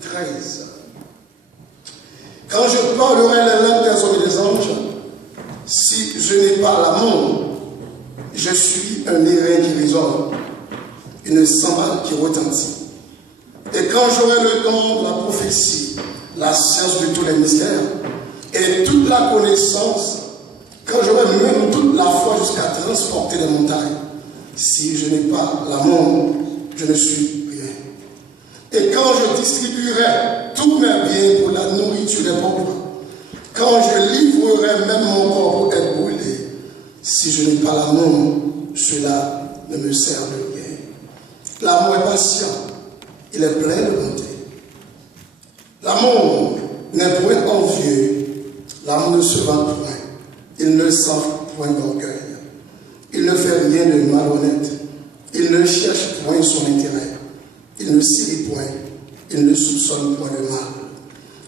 13. Quand je parlerai les langues des hommes et des anges, si je n'ai pas l'amour, je suis un airain qui résonne, une cymbale qui retentit. Et quand j'aurai le don de la prophétie, la science de tous les mystères, et toute la connaissance, quand j'aurai même toute la foi jusqu'à transporter les montagnes, si je n'ai pas l'amour, je ne suis rien. Et quand je distribuerai tous mes biens pour la nourriture des pauvres, quand je livrerai même mon corps pour être brûlé, si je n'ai pas l'amour, cela ne me sert de rien. L'amour est patient, il est plein de bonté. L'amour n'est point envieux, l'amour ne se vend point, il ne sent point d'orgueil, il ne fait rien de malhonnête, il ne cherche point son intérêt, il ne s'irrite point, il ne soupçonne point le mal.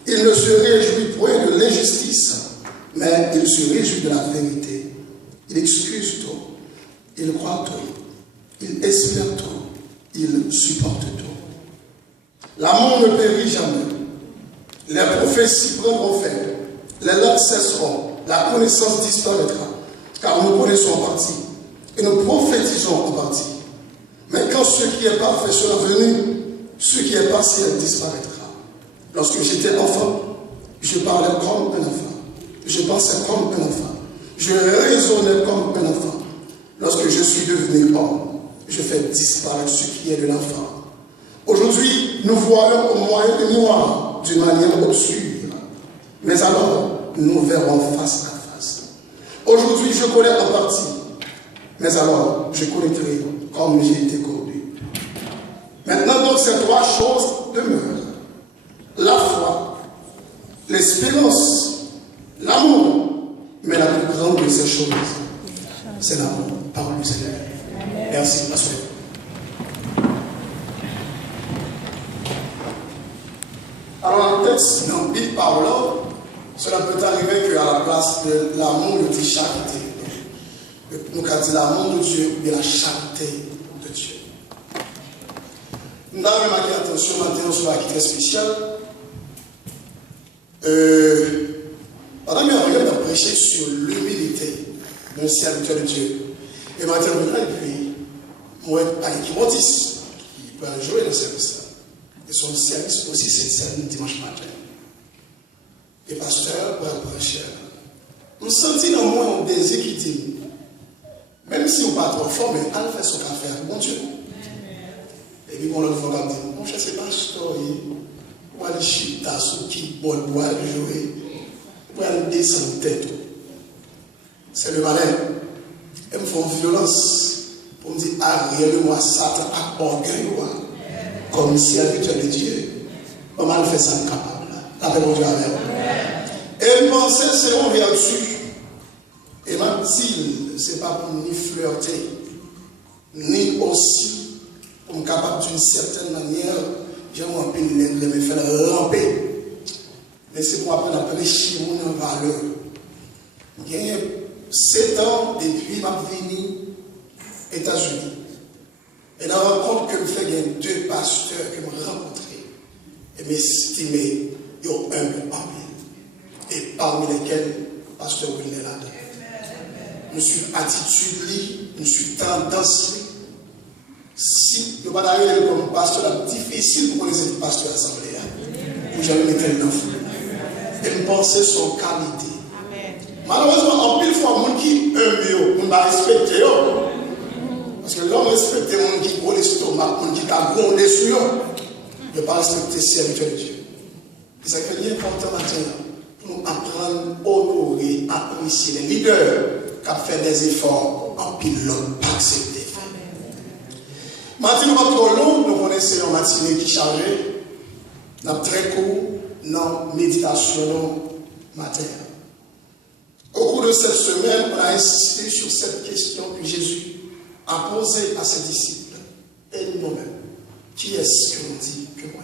Il ne se réjouit point de l'injustice, mais il se réjouit de la vérité. Il excuse tout, il croit tout, il espère tout, il supporte tout. L'amour ne périt jamais. Les prophéties prendront fin, les langues cesseront, la connaissance disparaîtra, car nous connaissons en partie et nous prophétisons en partie. Mais quand ce qui est parfait sera venu, ce qui est partiel disparaîtra. Lorsque j'étais enfant, je parlais comme un enfant. Je pensais comme un enfant. Je raisonnais comme un enfant. Lorsque je suis devenu homme, je fais disparaître ce qui est de l'enfant. Aujourd'hui, nous voyons au moyen du miroir d'une manière obscure. Mais alors, nous verrons face à face. Aujourd'hui, je connais en partie. Mais alors, je connaîtrai comme j'ai été connu. Maintenant, donc, ces trois choses demeurent. La foi, l'espérance, l'amour. Mais la plus grande de ces choses, c'est l'amour. Parole du Seigneur. Merci. Assurez. Alors, le texte dans la Bible parlant, cela peut arriver qu'à la place de l'amour, il dit charité. Nous avons dit l'amour de Dieu et la charité de Dieu. Nous avons remarqué, attention, maintenant, sur la qui est très spéciale. Pendant que nous avons prêché sur l'humilité d'un serviteur de Dieu. Et maintenant, et puis, moi, qui m'otis, qui peut jouer dans ce service-là. Et son service aussi, c'est le service dimanche matin. Et pasteur, pour prêcher. Nous sentons dans moi un désir qui dit, même si on n'est pas trop fort, mais elle fait son affaire, bon Dieu. Et puis, on le voit dire, mon cher, c'est pasteur, on va aller chita sur qui, bon, pour aller jouer, pour aller descendre tête. C'est le malin. Ils me font violence pour me dire, arrière de moi, Satan, à orgueil, comme serviteur de Dieu. Comment elle fait ça incapable? La paix de Dieu avec vous. Et elle pensait que c'est en vertu. Et même si ce n'est pas pour ni flirter, ni aussi pour me capable d'une certaine manière, j'aimerais un peu me faire ramper. Mais c'est pour apprendre à prêcher mon valeur. Il y a 7 ans depuis ma venue aux États-Unis. Et dans la rencontre que je fais, il y a 2 pasteurs qui m'ont rencontré et m'estimer, ils ont humble parmi eux. Et parmi lesquels, pasteur Wilner là-dedans. Je suis attitude, je suis tendance. Si je ne vais pas aller comme pasteur, c'est difficile pour les pasteurs assemblés. Pour jamais mettre le fou. Et me penser son qualité. Malheureusement, en pile fois, les gens qui aiment, on va respecter. Parce que l'homme respecte les gens qui ont l'estomac, les gens qui ont grondé sur eux. Ne pas respecter les serviteurs de Dieu. Et ça fait important maintenant pour nous apprendre à honorer, apprécier les leaders qui ont fait des efforts en pilote, pas accepter. Maintenant, nous sommes trop long, nous connaissons une matinée qui est chargée. Nous sommes très court dans la méditation matin. Au cours de cette semaine, on a insisté sur cette question que Jésus a posée à ses disciples et nous-mêmes. Qui est-ce que l'on dit que moi?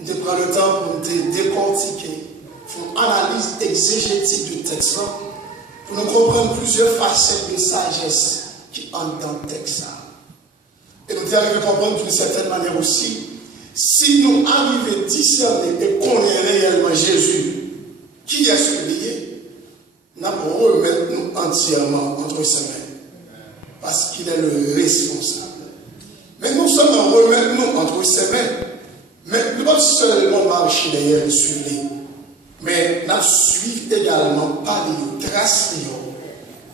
Nous prenons le temps pour nous décortiquer, pour une analyse exégétique du texte, pour nous comprendre plusieurs facettes de sagesse qui entrent dans le texte. Et nous arrivons à comprendre d'une certaine manière aussi Si nous arrivons à discerner et connaître réellement Jésus, qui est ce qu'il est, nous allons remettre nous entièrement entre ses mains. Parce qu'il est le responsable. Mais non seulement remettre nous entre ses mains, mais nous ne pas seulement marcher derrière le suivre, mais nous suivre également par les traces.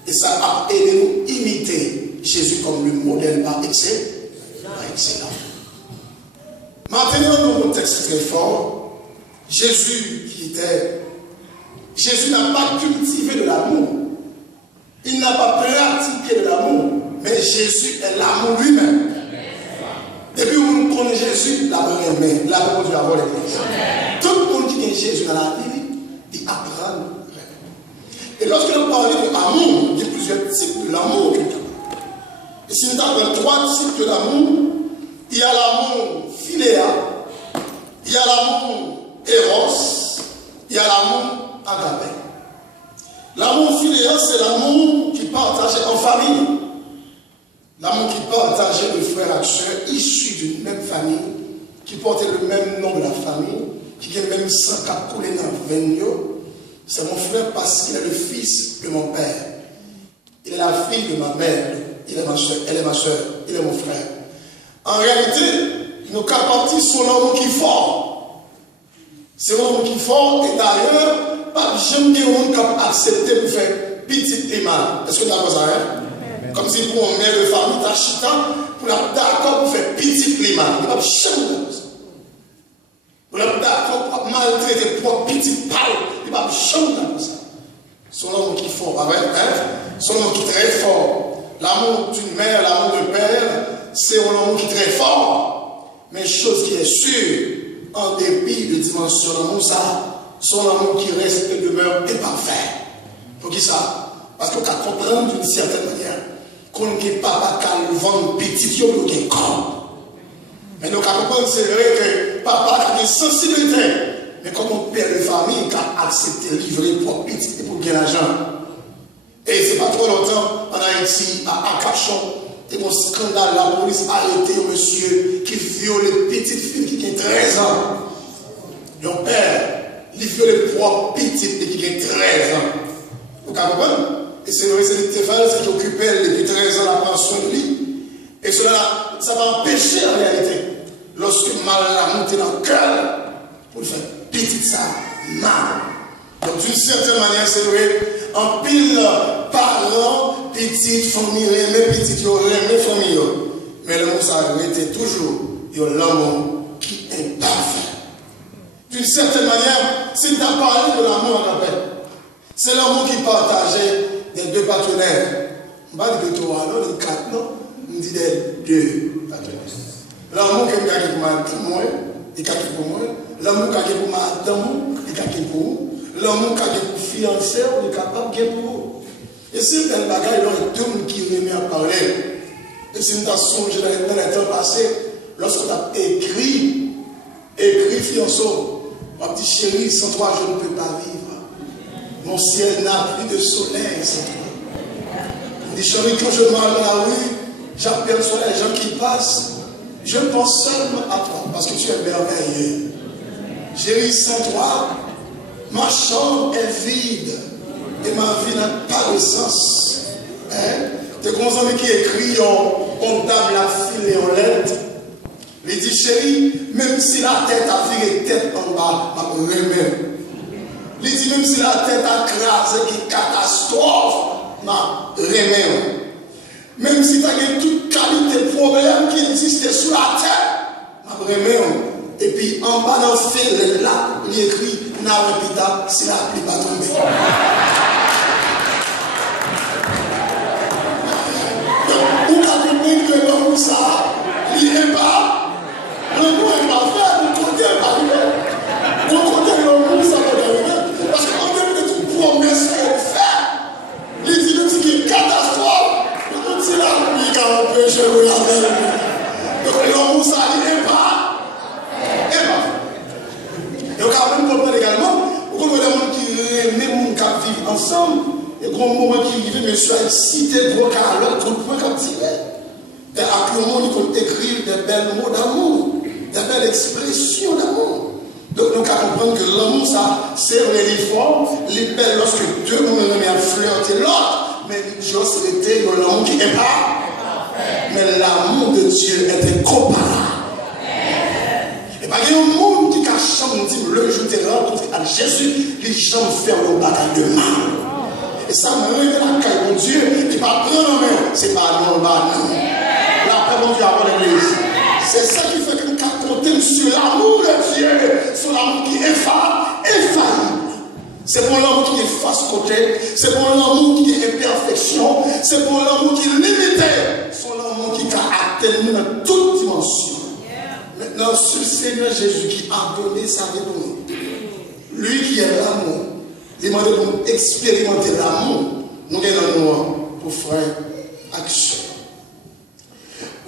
Et ça a aidé nous à imiter Jésus comme le modèle par excellence. Maintenant, dans un texte très fort, Jésus n'a pas cultivé de l'amour. Il n'a pas pratiqué de l'amour. Mais Jésus est l'amour lui-même. Depuis que nous connaissons Jésus, l'amour est la réponse de l'amour est. Tout le monde qui connaît Jésus dans la Bible, il apprend. Et lorsque nous parlons de l'amour, il y a plusieurs types de l'amour. Et si nous avons 3 types de l'amour, il y a l'amour philéa, il y a l'amour éros, il y a l'amour agapé. L'amour philéa, c'est l'amour qui partage en famille. L'amour qui partage de frères et sœurs issus d'une même famille, qui portent le même nom de la famille, qui a le même sang qui a coulé dans le vénio. C'est mon frère parce qu'il est le fils de mon père. Il est la fille de ma mère. Il est ma soeur, elle est ma soeur, il est mon frère. En réalité, nos capacités sont l'amour qui est fort. C'est l'amour qui est fort et d'ailleurs, pas jamais que monde qui accepté pour faire petit et mal. Est-ce que tu as pensé à rien? Comme si pour un mère de famille, tu as chita, pour être d'accord pour faire petit et mal. Il n'y a pas jamais de ça. Pour être d'accord pour maltraiter pour petit pal, il n'y a pas jamais de ça. C'est l'amour qui est fort, pas vrai? C'est l'amour qui est très fort. L'amour d'une mère, l'amour d'un père, c'est un amour qui est très fort. Mais chose qui est sûre, en dépit de dimension d'amour, ça, son amour qui reste et demeure imparfait. Pour qui ça? Parce qu'on peut comprendre d'une certaine manière qu'on ne peut pas vendre petit, on peut corps. Mais nous pouvons comprendre, c'est vrai que papa a une sensibilité. Mais comme on père de famille qui a accepté de livrer pour petit et pour gagner l'argent. Et c'est pas trop longtemps en Haïti, à Akachon, il y a un scandale, la police a arrêté un monsieur qui viole une petite fille qui a 13 ans. Mon père, il viole pour petite qui a 13 ans. Vous comprenez? Et c'est vrai, c'est le Stéphane qui occupait depuis 13 ans la pension de lui. Et cela, ça va empêcher en réalité, lorsque mal a monté dans le cœur, pour le faire petite ça, mal. Donc d'une certaine manière, c'est vrai, en pile parents, petite famille, mais petite, famille. Mais l'amour, ça était toujours l'amour qui est parfait. D'une certaine manière, c'est à parler de l'amour en appel. C'est l'amour qui partageait des 2 partenaires. Je ne dis pas de 3, non, de 4, non. Je dis des 2 partenaires. L'amour qui est pour moi, il est pour moi. L'amour qui est pour madame, il est pour vous. L'amour qui est pour fiancé, il est capable de pour vous. Et si tel bagage, il y a deux gens qui remet à parler. Et si nous avons songé dans le temps passé, lorsque tu as écrit fiancé, ma petite chérie, sans toi, je ne peux pas vivre. Mon ciel n'a plus de soleil sans toi. Je dis, chérie, quand je marche dans la rue, j'aperçois les gens qui passent. Je pense seulement à toi, parce que tu es merveilleux. Chérie, sans toi, ma chambre est vide. Et ma vie n'a pas de sens. T'es comme un qui écrit en table à fil et en lettres. Il dit, chérie, même si la tête a viré tête en bas, ma remède. Il dit, même si la tête a crasé, qui catastrophe, ma remède. Même si tu as toute qualité de problème qui existe sur la terre, ma remède. Et puis en bas dans le fil, là, il écrit, n'a pas si la pluie va tomber. Comme ça, il n'est pas, le mot est pas fait, le côté est pas fait. Le côté est le ça va arriver. Parce qu'en termes de toute promesse qu'elle fait, il dit même si c'est une catastrophe, le dit là, il a un peu chez vous. Donc l'homme, ça, il n'est pas. Donc, à même comprendre également, pourquoi les gens qui même vivent ensemble, et gros moment qui vivent, monsieur a excité, gros car l'autre, pour le point captivé. Et actuellement, il faut écrire des belles mots d'amour. des belles expressions d'amour. Donc, nous allons comprendre que l'amour, ça, c'est l'effort, les belles lorsque deux nous remet à flirter l'autre, mais juste était l'amour qui n'est pas. Mais l'amour de Dieu est incomparable. Et pas qu'il y a un monde qui cache, on dit, le jour où tu es rencontré à Jésus, les gens ferment le bataille de mal. Et ça me révèle la caille, mon Dieu, il ne pas prendre en main, c'est pas non, pas non. La paix, mon Dieu, avant l'église. C'est ça qui fait que nous comptons sur l'amour de Dieu, sur l'amour qui est infaillible. C'est pour l'amour qui est face-côté, c'est pour l'amour qui est imperfection, c'est pour l'amour qui est limité, c'est l'amour qui a atteint dans toute dimension. Maintenant, c'est le Seigneur Jésus qui a donné sa vie pour nous. Lui qui est l'amour, il m'a demandé pour expérimenter l'amour. Nous gagnons pour faire action.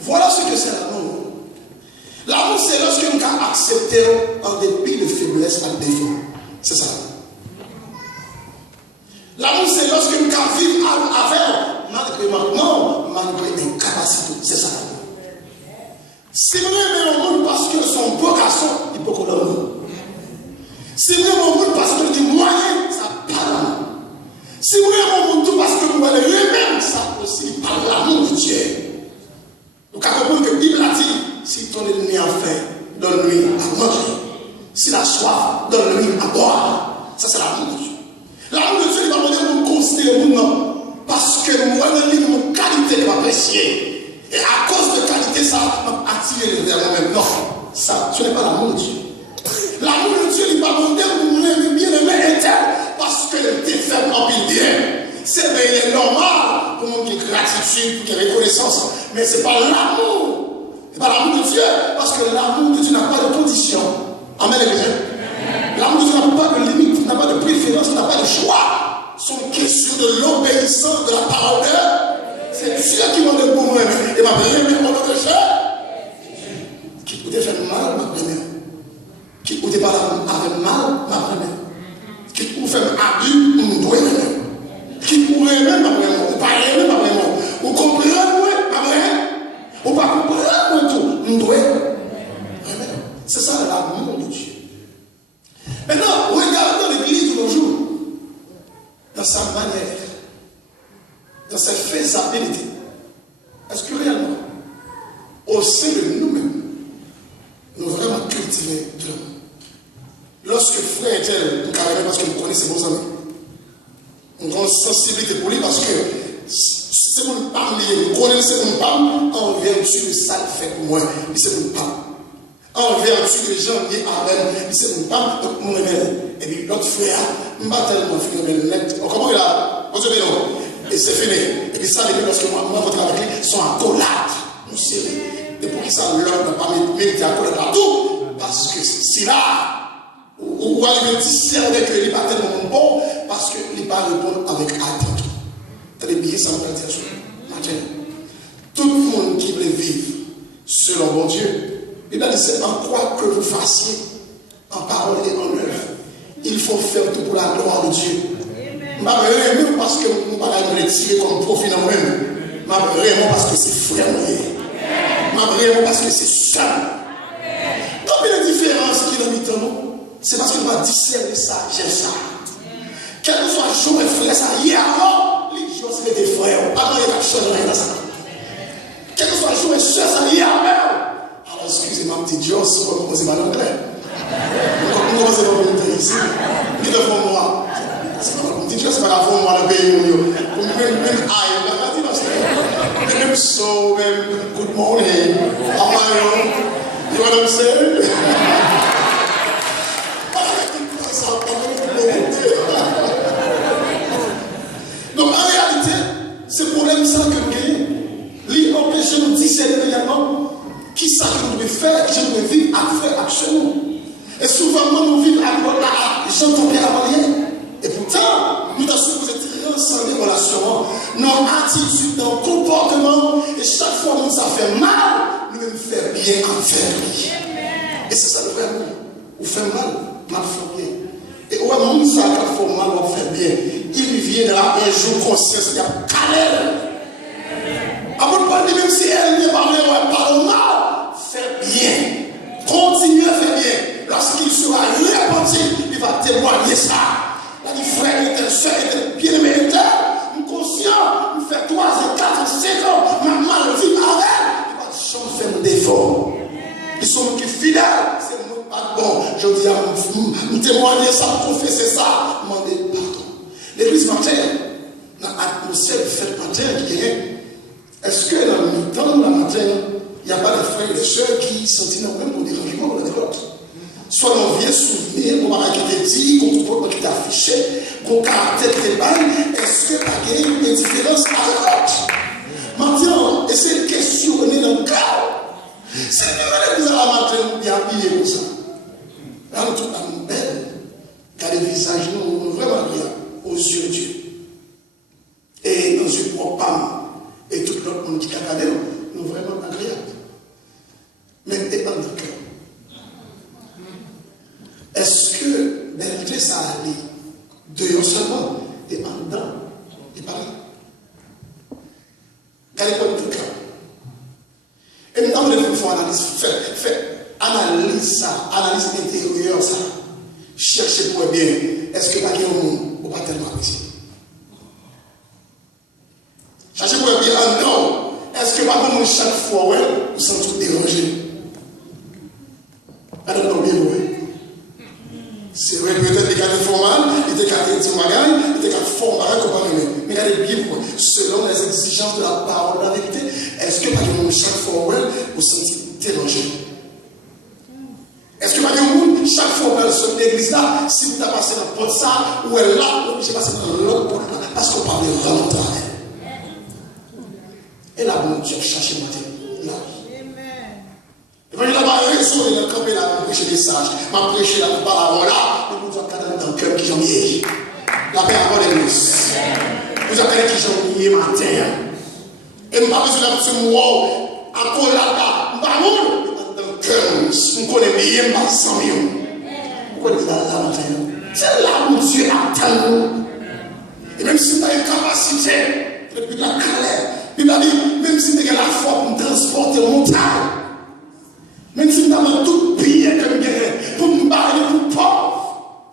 Voilà ce que c'est l'amour. L'amour, c'est lorsque nous avons accepté en dépit de faiblesse et de défaut. C'est ça. L'amour, c'est lorsque nous avons vécu avec, malgré maintenant, malgré incapacité. C'est ça l'amour. Si vous aimez le monde parce que son beau garçon, il peut qu'on l'amour. Si vous aimez le monde parce que du moyen, ça parle l'amour. Si vous aimez le monde tout parce que vous allez lui-même, ça aussi parle l'amour de Dieu. Donc, à comprendre que la Bible a dit, si ton ennemi a faim, donne-lui à manger. S'il a soif, donne-lui à boire. Ça, c'est l'amour de Dieu. L'amour de Dieu, il va demander de nous considérer le monde. Parce que moi, je dis mon qualité de m'apprécier. Et à cause de qualité, ça va attirer vers moi-même. Non, ça, ce n'est pas l'amour de Dieu. L'amour de Dieu, il va demander de nous bien aimer interne. Parce que le défait en bien. C'est normal pour nous qui gratitude, qui reconnaissance. Mais ce n'est pas l'amour. Ce n'est pas l'amour de Dieu. Parce que l'amour de Dieu n'a pas de condition. Amen, les bien. L'amour de Dieu n'a pas de limite, n'a pas de préférence, n'a pas de choix. C'est une question de l'obéissance de la parole de Dieu. C'est Dieu qui m'a donné pour moi. Et ma première mon nom de Dieu. Qui peut faire mal, ma première. Qui peut pas avec mal, ma première. Qui peut faire abus, mon doigt, qui pourrait même, ma première. Ou pas aimer, ma première. Ou comprendre, ma première. Ou pas comprendre, tout, mon doigt. C'est ça l'amour de Dieu. Maintenant, regardons l'Église de nos jours, dans sa manière, dans sa faisabilité. Est-ce que réellement, au sein de nous-mêmes, nous vraiment cultiver de l'amour? Lorsque frère était carrément parce que nous connaissons vos amis, une grande sensibilité pour lui parce que c'est mon parler, nous connaissons mon parle en vertu de ça qu'il fait pour moi, c'est mon parle. En vertu de gens qui avaient, c'est mon parle, donc mon révèle. Et puis l'autre frère, je ne vais pas tellement finir net. Comment il a? Vous savez non? Et c'est fini. Et puis ça, parce que moi, votre avec lui, ils sont en collade. Nous savons. Et pour qui ça, l'homme n'a pas mérité à collade partout? Parce que c'est là. Ou aller discerner que il n'est pas tellement bon, parce qu'il n'est pas répondre avec attitude. Très bien, ça me dire ça. Tout le monde qui veut vivre selon mon Dieu, il a dit c'est en quoi que vous fassiez, en parole et en œuvre. Il faut faire tout pour la gloire de Dieu. Je ne parce que nous ne pas me tirer comme profit dans moi-même. Je vraiment parce que c'est frère. Je vraiment parce que c'est ça. Comme il y a une différence qui est dans nous, c'est parce qu'on va discerner ça, j'aime ça. Quel que soit le jour et frère, ça hier avant, les gens c'est des frères. Avant, il y a quelque chose dans ça. Quel que soit le jour et soeur, ça hier avant. Alors, excusez-moi, petit Dieu, c'est pas commencer par l'anglais. Nous commençons par l'anglais ici. Qui est devant moi? C'est pas mon petit Dieu, c'est pas la forme moi le pays. Pour même I, la partie là, même so, même good morning. How are you? You know what I'm saying? Donc en réalité, c'est pour problème ça que nous gagnons. Lui empêche de nous discerner réellement qui ça que nous devons faire, que je devons vivre à faire action. Et souvent, nous vivons à la gens tombés à la barrière. Et pourtant, nous avons supposé transcender les relations, nos attitudes, nos comportements. Et chaque fois que ça fait mal, nous devons faire bien en faire bien. Et c'est ça le vrai mot. Ou fait mal, mal fait bien. Et au moment où ça fait mal, on fait bien. Il vient là un jour conscience, il y a calme. Avant de parler, même si elle n'est pas mal, fait bien. Continuez à faire bien. Lorsqu'il sera repenti, il va témoigner ça. Il a dit, frère, il était seul, il était bien aimé, il est conscient, il fait 3 et 4 et 5 ans, maman, il vit avec. Il va jamais faire un défaut. Ils sont fidèles, c'est pas bon. Je dis à vous témoigner ça, confesser ça, demander pardon. L'église matin, dans l'atmosphère de fête matin qui est, est-ce que dans le temps de la matin, il n'y a pas de frères et de sœurs qui sont même pour dérangement ou l'autre? Soit dans vieux souvenir, qu'on va quitter dit, qu'on peut quitter affiché, qu'on caractère de bail, est-ce que tu as une différence avec l'autre? Maintenant, et c'est une question qu'on est dans le cœur. C'est que nous allons matin, il y a habillé comme ça. Là, nous sommes belles, car les visages nous vraiment agréables aux yeux de Dieu. Et dans une propre âme, et tout l'autre monde qui a regardé, nous vraiment agréables. Mais et dans le cœur. Est-ce que belleté ça allait dehors seulement et en dedans et par là? Regardez comme le cœur. Et maintenant, vous faire analyse. Faites analyse ça, analyse intérieure ça. Cherchez pour bien. Est-ce que pas qu'il y a un monde ou pas tellement apprécié? Cherchez pour bien. Non. Est-ce que pas comme chaque fois, ouais, vous sentez tout dérangé? Alors, non, bien, oui. C'est vrai, peut-être qu'il y a des formales, il y a des magasin, il y a des formales comparés. Mais regardez bien, selon les exigences de la parole, de la vérité, est-ce que par exemple, chaque fois, vous sentez dérangé? Est-ce que par exemple, chaque fois, vous sortez de l'église là, si vous avez passé dans le porte ça, ou elle là, vous obligé de passer dans l'autre porte là, parce qu'on parle vraiment de travail. Et là, bon Dieu, cherchez moi là. Et puis là-bas, raison de camper là pour prêcher des sages. Ma prêcher là pour parler là, et nous avons dans le cœur qui j'en ai. La paix à l'église. Nous avons qui j'en ai matin. Et nous avons besoin de ce mot, à quoi là, nous dans le cœur, nous connaissons bien ma sang. Pourquoi nous avons là matin? C'est là où Dieu attend nous. Et même si tu as une capacité, depuis la colère, il a dit, même si tu as la foi pour transporter montagne. Même si nous avons tout pillé comme guerre, pour nous parler pour pauvres.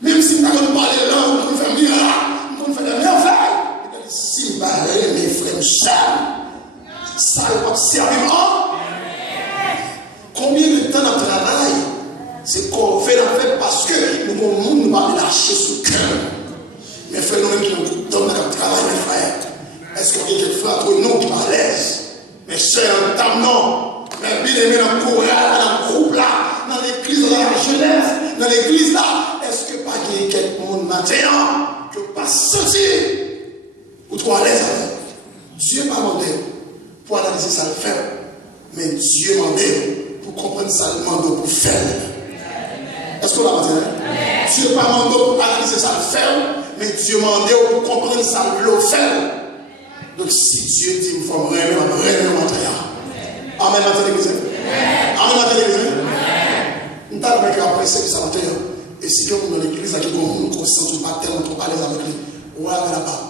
Même si nous avons parlé là, nous faisons miracle, nous faisons des merveilles. Si nous parlons, mes frères, chers, ça va servir. Combien de temps de travail, c'est qu'on fait la fête parce que nous ne pas lâcher sous le cœur. Mes frères, nous-mêmes qui nous donnent notre travail, mes frères. Est-ce qu'il y a quelques frères entre nous qui sont à l'aise? Mes chers, non. Mais bien aimé dans le chorale, dans le groupe là, dans l'église, dans la jeunesse, dans l'église là, est-ce que pas qu'il y ait quelqu'un maintenant que pas senti ou trop à l'aise avec? Dieu m'a demandé pour analyser ça le faire, mais Dieu m'a demandé pour comprendre ça le demandé pour faire. Est-ce qu'on l'a entendu? Dieu m'a demandé pour analyser ça le faire, mais Dieu m'a demandé pour comprendre ça le faire. Donc si Dieu dit, il faut vraiment Amen à l'église. Amen à l'église. Nous avons apprécié ça matin. Et si vous dans l'église, vous ne sentez pas tellement trop à l'aise avec lui, voilà là-bas.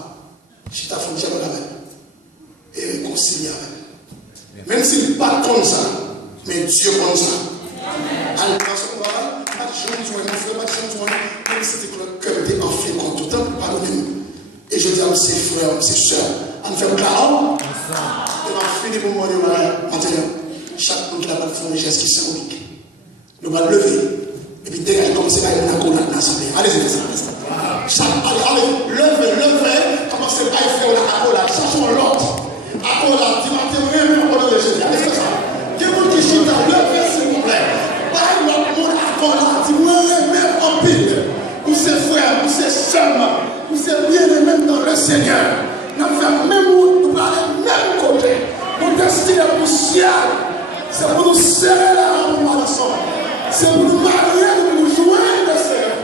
Je t'ai fait avec et réconcilier avec. Même s'il n'est pas comme ça, mais Dieu comme ça. Alors, dans ce combat, pas de chance, mon frère, pas de chance, même si c'était que le cœur était enflé contre tout le temps, pardonnez-nous. Et je dis à mes frères, mes soeurs, on fait un carreau. Et on finit pour moi, maintenant, chaque monde qui n'a pas fait un geste qui est symbolique. Nous allons lever. Et puis, dès qu'il commence à y avoir une l'assemblée. Allez-y, allez, levez, commencez à faire la accolade. Cherchons l'autre. Accolade, dis-moi, accolade de Jésus. Allez, faites ça. Quelqu'un qui chante, levez, s'il vous plaît. Pas l'autre monde accolade. Dis-moi, même en pile. Ou ses frères, ou ses sœurs, ou ses bien-aimés dans le Seigneur. Nous faisons même route, nous allons même côté. Nous destinons pour ciel. C'est pour nous serrer la main pour ensemble. C'est pour nous marier, pour nous joindre le Seigneur.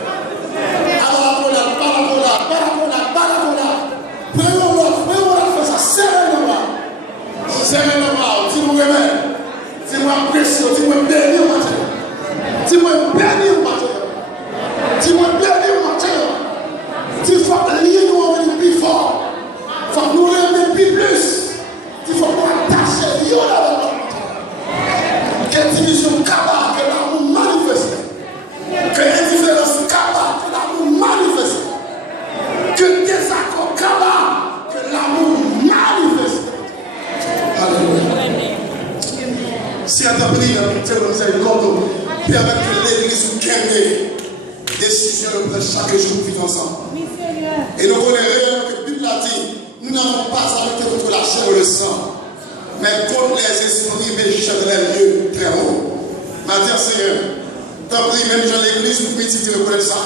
Prenons l'autre, fais ça, serrez la main. Serrez la main, dis-moi remède. Dis-moi apprécié, dis-moi béni au matin. Dis-moi béni au matin. Dis-moi béni au matin. Dis-moi lier nous plus fort. Il faut que nous l'aimer plus. Il faut qu'on attache Dieu avec nous. Quelle division cabale. l'église où Kemé, décision de prendre chaque jour pour vivre ensemble. Et nous connaissons réellement que la Bible a dit, nous n'avons pas à lutter contre la chair ou le sang, mais contre les esprits méchants dans les lieux très hauts. Maintenant, Seigneur, t'as pris même dans l'église pour méditer le ça.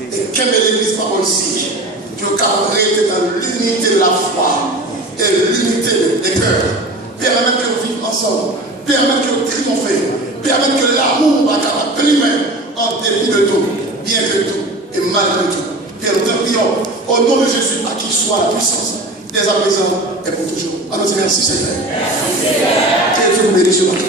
Et Kemé l'église par aussi, tu es capable de rester dans l'unité de la foi et l'unité des cœurs. Permettre que nous vivions ensemble, permettre que nous triomphions, permettre que l'amour va capable de primer en dépit de tout, bien que tout et malgré tout. Père, nous te prions au nom de Jésus, à qui soit la puissance, dès à présent et pour toujours. Alors, merci Seigneur. Que Dieu vous bénisse sur notre